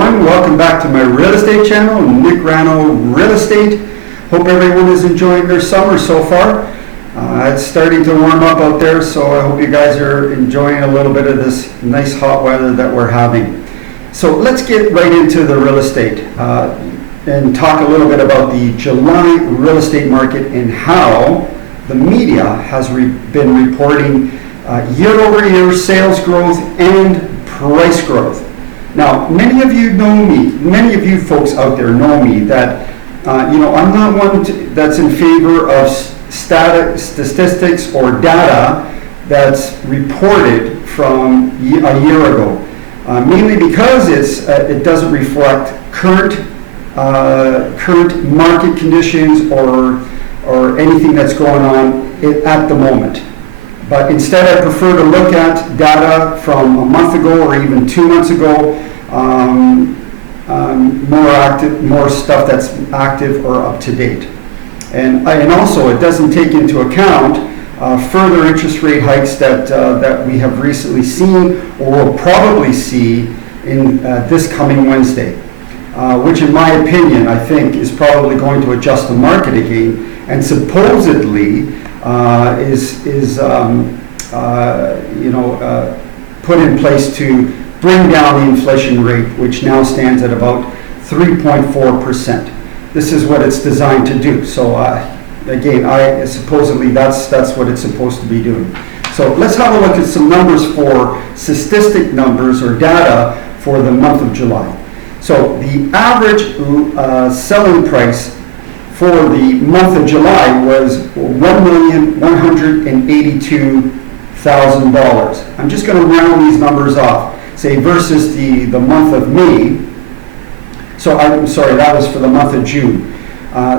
everyone. Welcome back to my real estate channel, Nick Rano Real Estate. Hope everyone is enjoying their summer so far. It's starting to warm up out there, so I hope you guys are enjoying a little bit of this nice hot weather that we're having. So let's get right into the real estate and talk a little bit about the July real estate market and how the media has been reporting year-over-year sales growth and price growth. Now, many of you know me, many of you folks out there know me that, I'm not one that's in favor of statistics or data that's reported from a year ago, mainly because it doesn't reflect current market conditions or anything that's going on at the moment. But instead, I prefer to look at data from a month ago or even 2 months ago, more stuff that's active or up to date. And also, it doesn't take into account further interest rate hikes that we have recently seen or will probably see in this coming Wednesday, which in my opinion, I think is probably going to adjust the market again and supposedly put in place to bring down the inflation rate, which now stands at about 3.4%. This is what it's designed to do. So supposedly that's what it's supposed to be doing. So let's have a look at some numbers for statistic numbers or data for the month of July. So the average selling price for the month of July was $1,182,000. I'm just going to round these numbers off, say versus the month of May. So I'm sorry, that was for the month of June.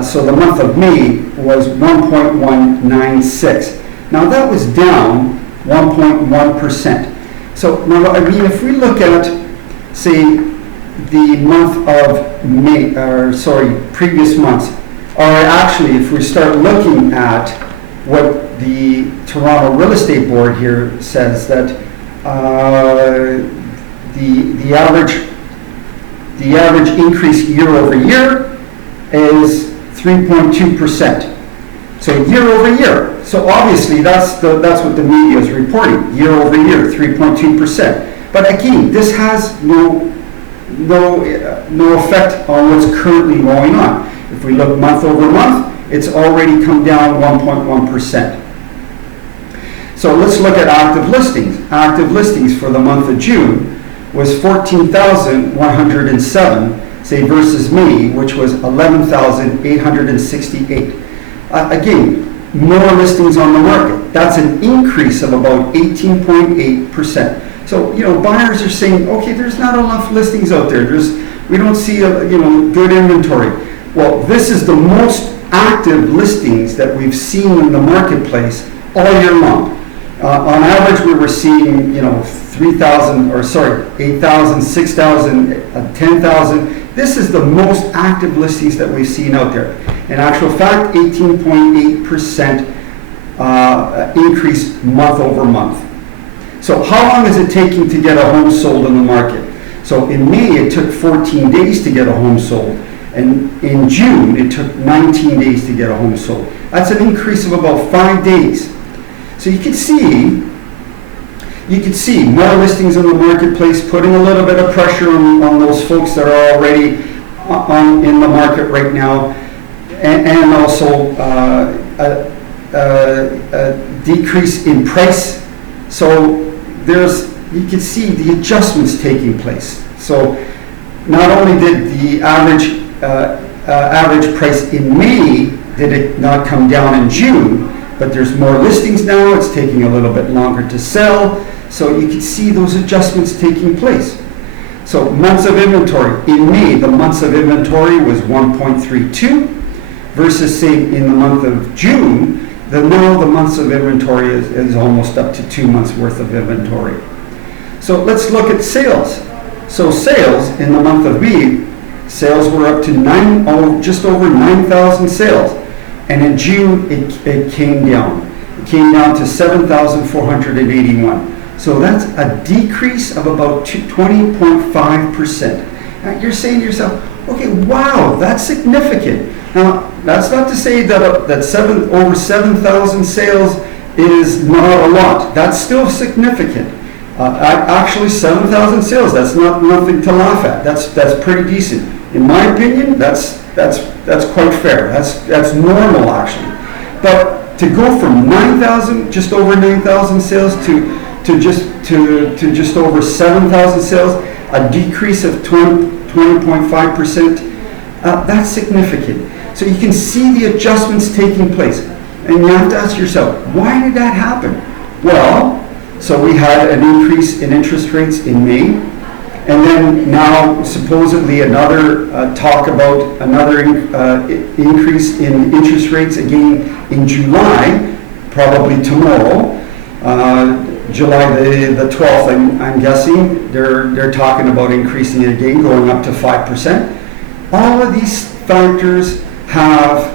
So the month of May was 1.196. Now that was down 1.1%. So now, if we look at, say, the month of May, previous months, or actually, if we start looking at what the Toronto Real Estate Board here says, that the average increase year over year is 3.2%. So year over year. So obviously, that's what the media is reporting. Year over year, 3.2%. But again, this has no effect on what's currently going on. If we look month over month, it's already come down 1.1%. So let's look at active listings. Active listings for the month of June was 14,107, say versus May, which was 11,868. Again, more listings on the market. That's an increase of about 18.8%. So, buyers are saying, okay, there's not enough listings out there. We don't see good inventory. Well, this is the most active listings that we've seen in the marketplace all year long. On average, we were seeing, 8,000, 6,000, 10,000. This is the most active listings that we've seen out there. In actual fact, 18.8% increase month over month. So how long is it taking to get a home sold in the market? So in May, it took 14 days to get a home sold. And in June, it took 19 days to get a home sold. That's an increase of about 5 days. So you can see more listings in the marketplace, putting a little bit of pressure on those folks that are already in the market right now, and also a decrease in price. So you can see the adjustments taking place. So not only did the average price in May did it not come down in June, but there's more listings now. It's taking a little bit longer to sell. So you can see those adjustments taking place. So months of inventory. In May, the months of inventory was 1.32 versus, say, in the month of June, now the months of inventory is almost up to 2 months worth of inventory. So let's look at sales. So sales in the month of May, sales were up to just over 9,000 sales. And in June, it came down. It came down to 7,481. So that's a decrease of about 20.5%. You're saying to yourself, okay, wow, that's significant. Now, that's not to say that over 7,000 sales is not a lot. That's still significant. Actually, 7,000 sales, that's nothing to laugh at. That's pretty decent. In my opinion, that's quite fair. That's normal, actually. But to go from 9,000, just over 9,000 sales to just over 7,000 sales, a decrease of 20.5%, that's significant. So you can see the adjustments taking place. And you have to ask yourself, why did that happen? Well, so we had an increase in interest rates in May, and then now supposedly another talk about another increase in interest rates again in July, probably tomorrow, July the 12th. I'm guessing they're talking about increasing it again, going up to 5%. All of these factors have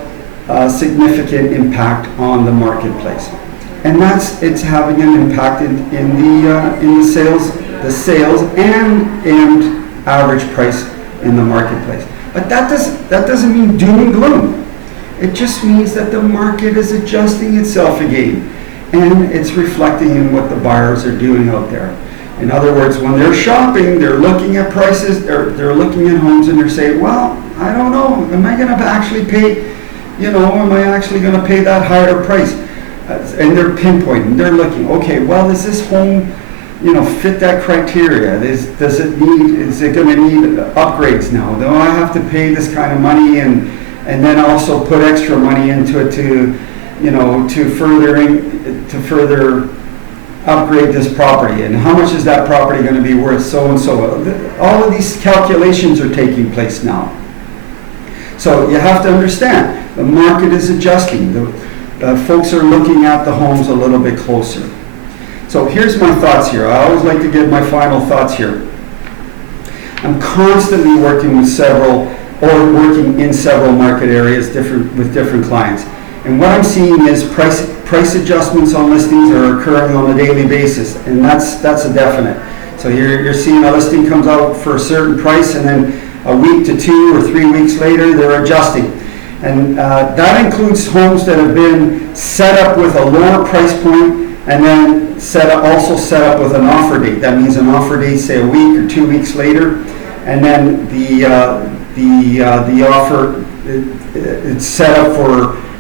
a significant impact on the marketplace. And it's having an impact in the sales and average price in the marketplace. But that doesn't mean doom and gloom. It just means that the market is adjusting itself again, and it's reflecting in what the buyers are doing out there. In other words, when they're shopping, they're looking at prices, they're looking at homes, and they're saying, well, I don't know, am I going to actually pay, am I actually going to pay that higher price? And they're pinpointing, they're looking, okay, well, does this home, fit that criteria? Is it going to need upgrades now? Do I have to pay this kind of money and then also put extra money into it to further upgrade this property? And how much is that property going to be worth? So and so. All of these calculations are taking place now. So you have to understand, the market is adjusting. Folks are looking at the homes a little bit closer. So here's my thoughts here. I always like to give my final thoughts here. I'm constantly working in several market areas with different clients. And what I'm seeing is price adjustments on listings are occurring on a daily basis, and that's a definite. So you're seeing a listing comes out for a certain price, and then a week to 2 or 3 weeks later, they're adjusting. And that includes homes that have been set up with a lower price point and then also set up with an offer date. That means an offer date, say a week or 2 weeks later, and then the offer it's set up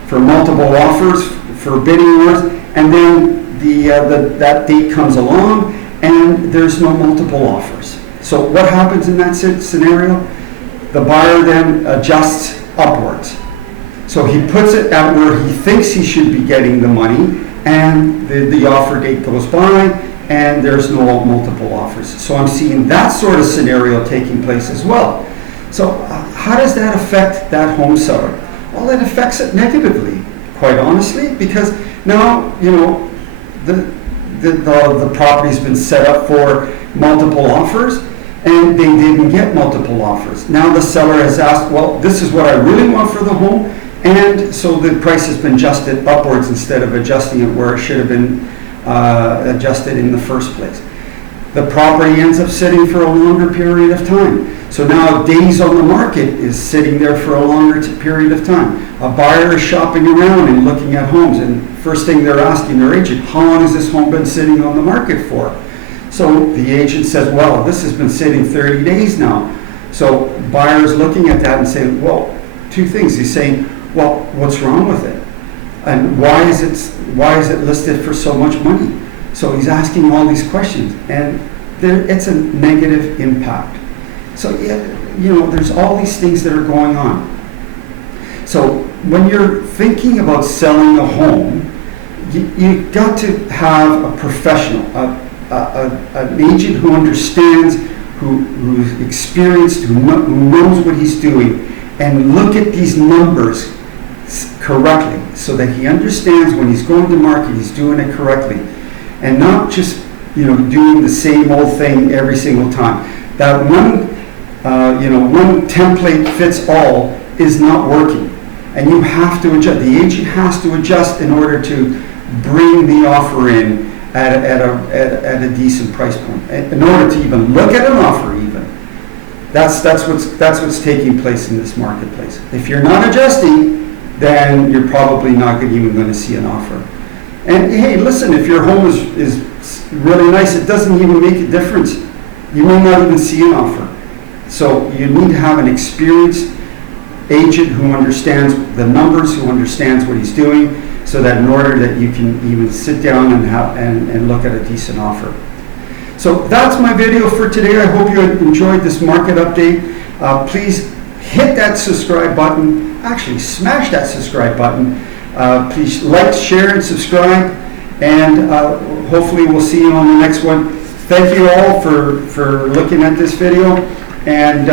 for multiple offers, for bidding wars, and then that date comes along and there's no multiple offers. So what happens in that scenario? The buyer then adjusts upwards. So he puts it at where he thinks he should be getting the money, and the offer date goes by, and there's no multiple offers. So I'm seeing that sort of scenario taking place as well. So how does that affect that home seller? Well, it affects it negatively, quite honestly, because now, the property's been set up for multiple offers, and they didn't get multiple offers. Now the seller has asked, well, this is what I really want for the home, and so the price has been adjusted upwards instead of adjusting it where it should have been adjusted in the first place. The property ends up sitting for a longer period of time. So now days on the market is sitting there for a longer period of time. A buyer is shopping around and looking at homes, and first thing they're asking their agent, how long has this home been sitting on the market for? So the agent says, well, this has been sitting 30 days now. So buyer's looking at that and saying, well, two things. He's saying, well, what's wrong with it? And why is it listed for so much money? So he's asking all these questions, and it's a negative impact. So there's all these things that are going on. So when you're thinking about selling a home, you got to have a professional, an agent who understands, who's experienced, who knows what he's doing, and look at these numbers correctly so that he understands when he's going to market, he's doing it correctly, and not just doing the same old thing every single time. That one template fits all is not working, and you have to adjust. The agent has to adjust in order to bring the offer in at a decent price point. In order to even look at an offer, That's what's taking place in this marketplace. If you're not adjusting, then you're probably not even going to see an offer. And hey, listen, if your home is really nice, it doesn't even make a difference. You may not even see an offer. So you need to have an experienced agent who understands the numbers, who understands what he's doing, so that in order that you can even sit down and look at a decent offer. So that's my video for today. I hope you enjoyed this market update. Please hit that subscribe button. Actually, smash that subscribe button. Please like, share, and subscribe. And hopefully we'll see you on the next one. Thank you all for looking at this video. And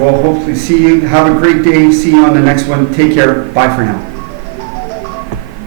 we'll hopefully see you. Have a great day. See you on the next one. Take care. Bye for now.